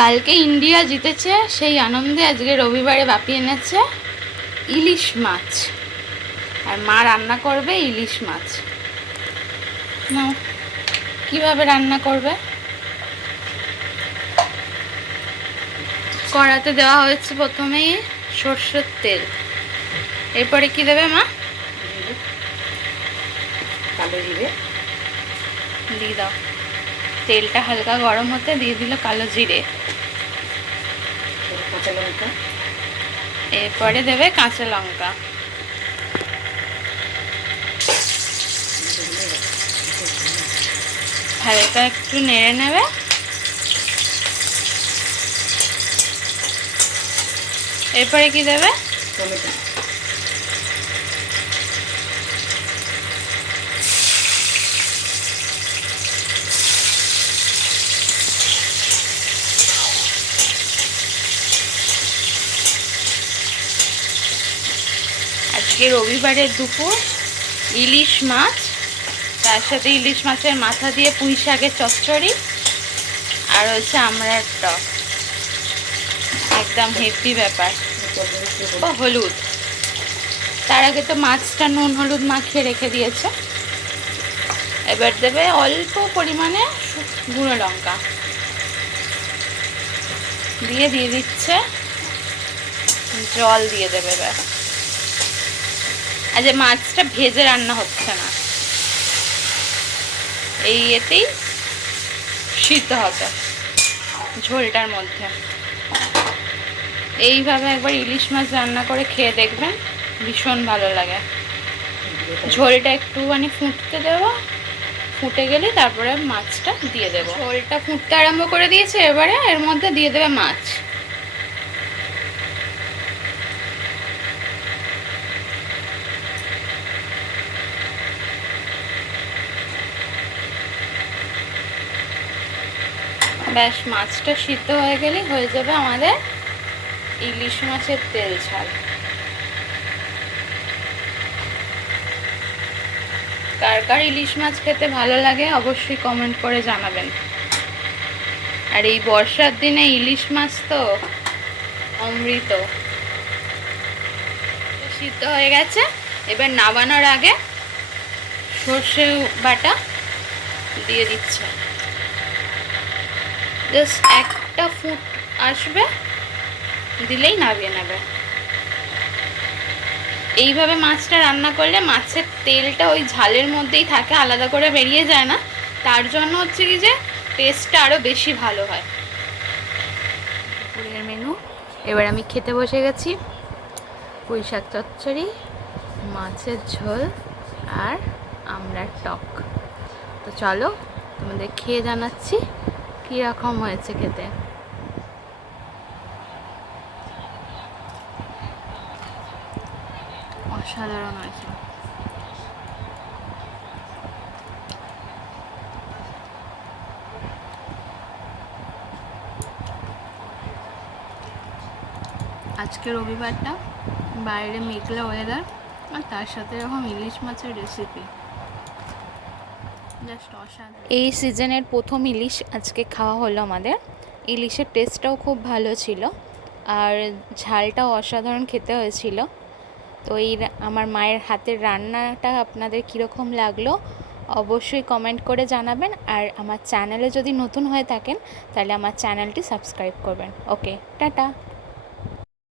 কালকে ইন্ডিয়া জিতেছে, সেই আনন্দে আজকে রবিবারে বাপি এনেছে ইলিশ মাছ, আর মা রান্না করবে ইলিশ মাছ। না কিভাবে রান্না করবে? কড়াতে দেওয়া হয়েছে প্রথমেই সর্ষের তেল, এরপরে কি দেবে মা? কালো জিরে দিয়ে দাও। তেলটা হালকা গরম হতে দিয়ে দিল কালো জিরে, কাঁচা লঙ্কা, এরপরে দেবে কাঁচা লঙ্কা, হালকা একটু নেড়ে নেবে। এরপরে কি দেবে? টমেটো, আজকে রবিবারের দুপুর ইলিশ মাছ, তার সাথে ইলিশ মাছের মাথা দিয়ে পুঁই শাকের চচ্চড়ি, আর হচ্ছে আমড়ার টক। একদম হেভি ব্যাপার। ও হলুদ, তার আগে তো মাছটা নুন হলুদ মাখিয়ে রেখে দিয়েছে। এবার দেবে অল্প পরিমাণে গুঁড়ো লঙ্কা, দিয়ে দিচ্ছে জল, দিয়ে দেবে। এবার আজ মাছটা ভেজে রান্না হচ্ছে না, এই এতেই সিদ্ধ হবে ঝোলটার মধ্যে। এইভাবে একবার ইলিশ মাছ রান্না করে খেয়ে দেখবেন, ভীষণ ভালো লাগে। ঝোলটা একটুখানি ফুটতে দেবো, ফুটে গেলে তারপরে মাছটা দিয়ে দেবো। ঝোলটা ফুটতে আরম্ভ করে দিয়েছে, এবারে এর মধ্যে দিয়ে দেবে মাছ। ব্যাস, মাছটা সিদ্ধ হয়ে গেলেই হয়ে যাবে আমাদের ইলিশ মাছের তেল ঝাল। কার কার ইলিশ মাছ খেতে ভালো লাগে অবশ্যই কমেন্ট করে জানাবেন। আর এই বর্ষার দিনে ইলিশ মাছ তো অমৃত। সিদ্ধ হয়ে গেছে, এবার নামানোর আগে সর্ষে বাটা দিয়ে দিচ্ছে। জাস্ট একটা ফুট আসবে, দিলেই নামিয়ে নেবে। এইভাবে মাছটা রান্না করলে মাছের তেলটা ওই ঝালের মধ্যেই থাকে, আলাদা করে বেরিয়ে যায় না। তার জন্য হচ্ছে কি যে টেস্টটা আরও বেশি ভালো হয়। দুপুরের মেনু এবার আমি খেতে বসে গেছি। পুঁই শাক চচ্চড়ি, মাছের ঝোল আর আমড়ার টক। তো চলো তোমাদের খেয়ে জানাচ্ছি কীরকম হয়েছে খেতে। অসাধারণ হয়েছে। আজকে রবিবারটা, বাইরে মেঘলা ওয়েদার, আর তার সাথে এরকম ইলিশ মাছের রেসিপি, জাস্ট অসাধারণ। এই সিজনের প্রথম ইলিশ আজকে খাওয়া হলো আমাদের। ইলিশের টেস্টটাও খুব ভালো ছিল, আর ঝালটাও অসাধারণ খেতে হয়েছিল। তো এই আমার মায়ের হাতের রান্নাটা আপনাদের কীরকম লাগলো অবশ্যই কমেন্ট করে জানাবেন। আর আমার চ্যানেলে যদি নতুন হয়ে থাকেন তাহলে আমার চ্যানেলটি সাবস্ক্রাইব করবেন। ওকে, টাটা।